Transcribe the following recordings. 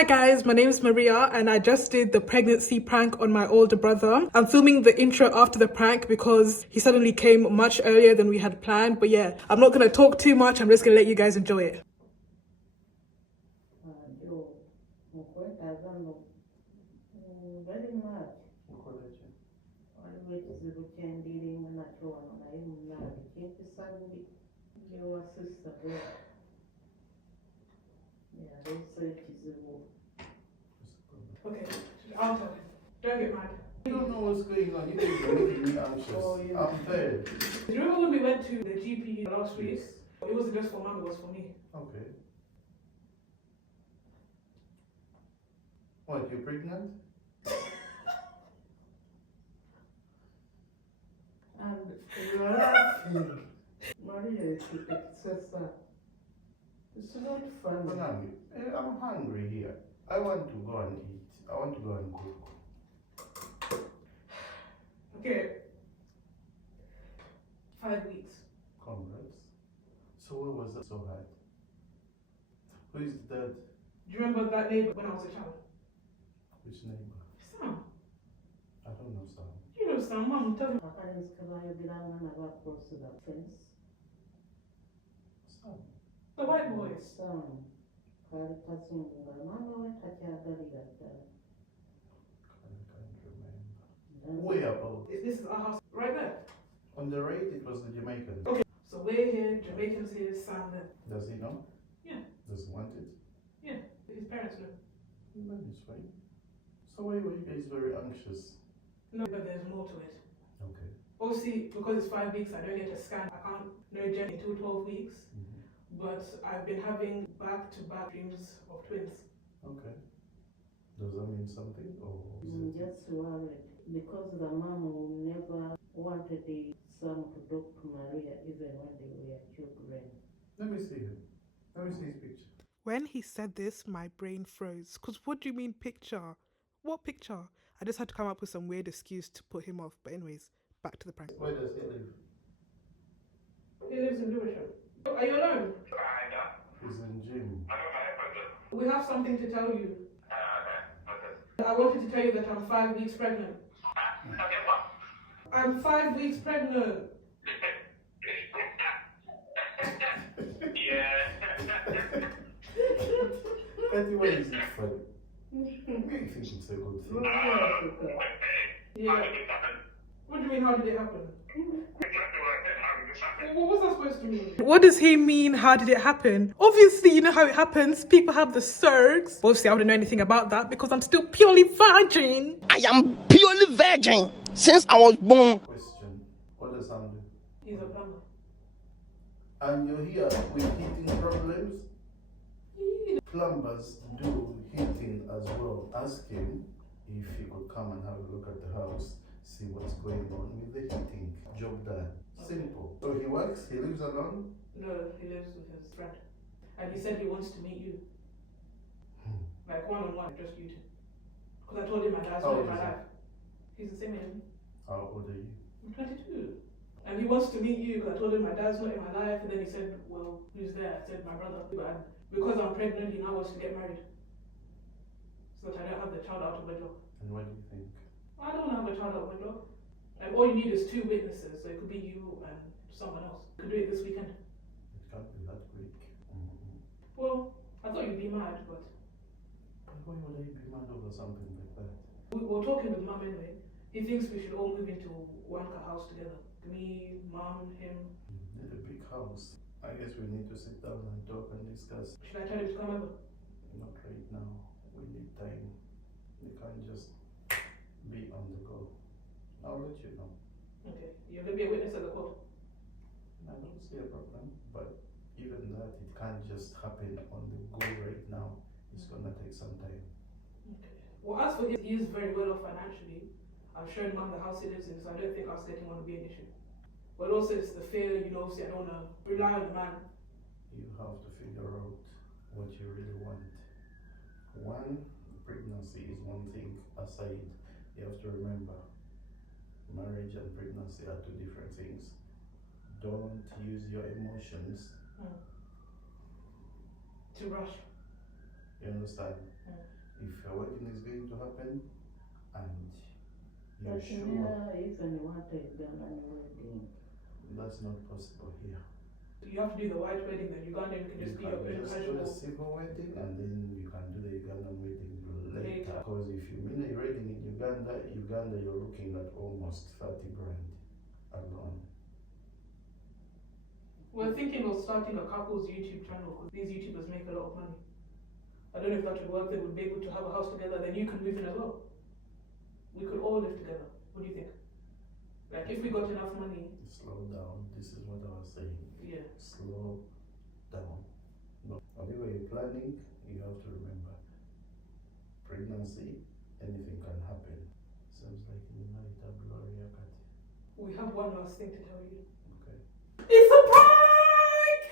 Hi guys, my name is Maria and I just did the pregnancy prank on my older brother. I'm filming the intro after the prank because he suddenly came much earlier than we had planned. But yeah, I'm not going to talk too much. I'm just going to let you guys enjoy it. Very much. Always dealing with that one. I am not. Can't be suddenly your sister. Yeah, they say she's a wolf. Okay, I'll tell him. Don't get mad. You don't know what's going on. You guys are making me anxious. I'm tired. Do you remember when we went to the GP last week? It wasn't just for mum, it was for me. Okay. What, you're pregnant? And you're laughing. Maria is the sister. It's not funny. I'm hungry here. I want to go and eat. I want to go and cook. Okay. 5 weeks. Congrats. So why was that so hard? Who is that? Do you remember that neighbor when I was a child? Which neighbor? Sam. I don't know Sam. You know Sam, mum, tell me. Her parents come out, you belong on about close to the fence. Sam. The white boy. Sam. Mama went at your daddy that I can't remember. Where about? This is our house right there. On the right, it was the Jamaican. Okay. So we're here, Jamaicans here, Sam there. Does he know? Yeah. Does he want it? Yeah. His parents know. Then it's fine. So why were you guys very anxious? No, but there's more to it. Okay. Obviously, because it's 5 weeks, I don't get a scan. I can't know Jenny until 12 weeks. But I've been having back-to-back dreams of twins. Okay. Does that mean something or is it? just worried because the mom never wanted the son to talk to Maria even when they were children. Let me see him. Let me see his picture. When he said this, my brain froze. Because what do you mean picture? What picture? I just had to come up with some weird excuse to put him off. But anyways, back to the prank. Where does he live? He lives in Lewisham. Are you alone? He's in gym. We have something to tell you. I wanted to tell you that I'm 5 weeks pregnant. I'm 5 weeks pregnant. Why is it funny? I think it's a good thing. Yeah. What do you mean, how did it happen? What was that supposed to mean? What does he mean, how did it happen? Obviously, you know how it happens. People have the circs. Obviously, I wouldn't know anything about that because I'm still purely virgin. I am purely virgin since I was born. Question. What does Sam do? He's a plumber. And you're here with heating problems? Plumbers do heating as well. Ask him if he could come and have a look at the house, see what's going on with the heating. Job done. Simple. So he works, he lives alone? No, he lives with his friend. And he said he wants to meet you. Like one-on-one, just you two. Because I told him my dad's not in my life. He's the same age as me. How old are you? I'm 22. And he wants to meet you because I told him my dad's not in my life. And then he said, well, who's there? I said, my brother. But because I'm pregnant, he now wants to get married. So that I don't have the child out of wedlock. And what do you think? I don't want to have a child out of wedlock. And all you need is 2 witnesses. So it could be you and someone else. You could do it this weekend. It can't be that quick. Well, I thought you'd be mad, but Why would I be mad over something like that? we were talking with mum anyway. He thinks we should all move into one house together. Me, mum, him. We need a big house. I guess we need to sit down and talk and discuss. Should I tell him to come over? Not right now. We need time. We can't just be on the go. I'll let you know. Okay. You're going to be a witness at the court? I don't see a problem, but even that, it can't just happen on the go right now. It's gonna take some time. Okay. Well, as for him, he is very well off financially. I've shown mum the house he lives in, so I don't think us getting one will be an issue. But also it's the fear, you know, see, I don't want to rely on the man. You have to figure out what you really want. One, pregnancy is one thing aside. You have to remember, marriage and pregnancy are two different things. Don't use your emotions to rush. You understand? If your wedding is going to happen and you're But you sure never even want a Ugandan wedding. that's not possible here. You have to do the white wedding, then Ugandan can You just be can open and just do the casual. civil wedding and then you can do the Ugandan wedding later. Later. Because if you mean a wedding in Uganda, you're looking at almost 30 grand alone. We're thinking of starting a couple's YouTube channel because these YouTubers make a lot of money. I don't know if that would work. They would be able to have a house together. Then you can move in as well. We could all live together. What do you think? Like if we got enough money. Slow down. This is what I was saying. Yeah. Slow down. No. Whatever you're planning, you have to remember. Pregnancy, anything can happen. Sounds like you might have Gloria Cat. We have one last thing to tell you. Okay. It's a prank!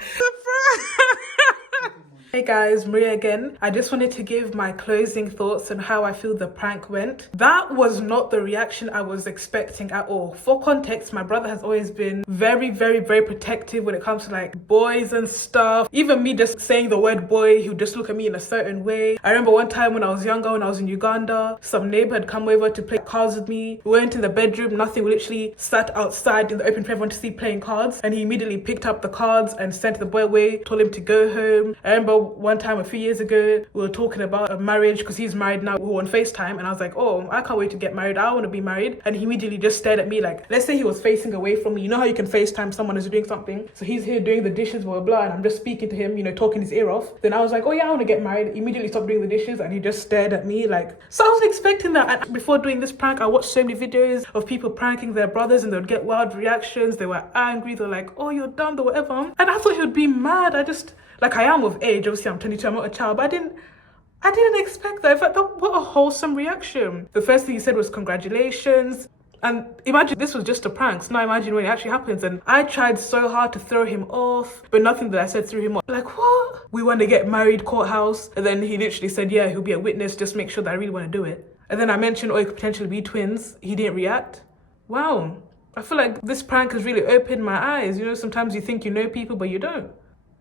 It's a prank! Hey guys, Maria again. I just wanted to give my closing thoughts on how I feel the prank went. That was not the reaction I was expecting at all. For context, my brother has always been very, very, very protective when it comes to like boys and stuff. Even me just saying the word boy, he would just look at me in a certain way. I remember one time when I was younger, when I was in Uganda, some neighbor had come over to play cards with me. We went in the bedroom, nothing. We literally sat outside in the open for everyone to see playing cards. And he immediately picked up the cards and sent the boy away, told him to go home. I remember one time a few years ago, we were talking about a marriage because he's married now. We were on FaceTime and I was like, oh, I can't wait to get married. I want to be married. And he immediately just stared at me like, let's say he was facing away from me. You know how you can FaceTime someone who's doing something? So he's here doing the dishes, blah, blah, blah, and I'm just speaking to him, you know, talking his ear off. Then I was like, oh yeah, I want to get married. Immediately stopped doing the dishes and he just stared at me like, so I was expecting that. And before doing this prank, I watched so many videos of people pranking their brothers and they would get wild reactions. They were angry. They were like, oh, you're dumb or whatever. And I thought he would be mad. Like I am of age, obviously I'm 22, I'm not a child, but I didn't expect that. In fact, what a wholesome reaction. The first thing he said was congratulations. And imagine this was just a prank, so now imagine when it actually happens. And I tried so hard to throw him off, but nothing that I said threw him off. Like, what? We want to get married, courthouse. And then he literally said, yeah, he'll be a witness, just make sure that I really want to do it. And then I mentioned, oh, it could potentially be twins. He didn't react. Wow. I feel like this prank has really opened my eyes. You know, sometimes you think you know people, but you don't.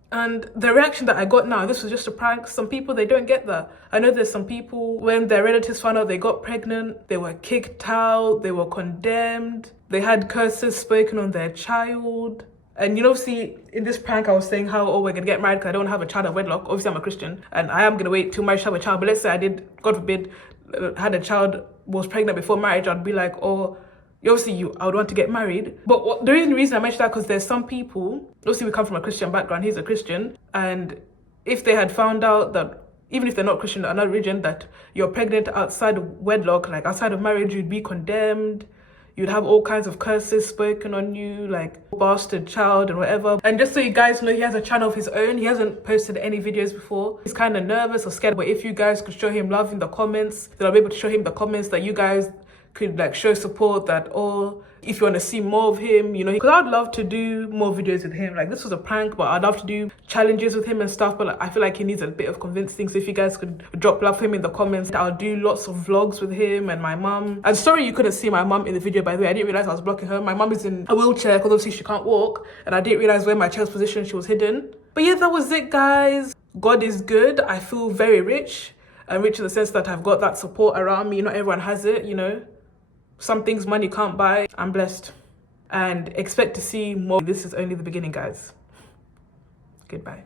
And the reaction that I got now, this was just a prank. Some people, they don't get that. I know there's some people, when their relatives found out they got pregnant, they were kicked out, they were condemned, they had curses spoken on their child. And you know, see, in this prank, I was saying how, oh, we're gonna get married because I don't have a child at wedlock. Obviously, I'm a Christian, and I am gonna wait till marriage to have a child. But let's say I did, God forbid, had a child, was pregnant before marriage, I'd be like, oh, obviously I would want to get married. But the reason I mentioned that because there's some people, obviously we come from a Christian background, he's a Christian, and if they had found out that, even if they're not Christian, another religion, that you're pregnant outside of wedlock, like outside of marriage, you'd be condemned, you'd have all kinds of curses spoken on you, like bastard child and whatever. And just so you guys know, he has a channel of his own. He hasn't posted any videos before. He's kind of nervous or scared, but if you guys could show him love in the comments, then I'll be able to show him the comments that you guys could like show support, that, or if you want to see more of him, you know, because I'd love to do more videos with him. Like this was a prank, but I'd love to do challenges with him and stuff, but like, I feel like he needs a bit of convincing. So if you guys could drop love for him in the comments, I'll do lots of vlogs with him and my mum. And sorry you couldn't see my mum in the video, by the way. I didn't realize I was blocking her. My mum is in a wheelchair because obviously she can't walk, and I didn't realize where my chair's position, she was hidden. But yeah, that was it, guys. God is good. I feel very rich. I'm rich in the sense that I've got that support around me. Not everyone has it, you know. Some things money can't buy. I'm blessed. And expect to see more. This is only the beginning, guys. Goodbye.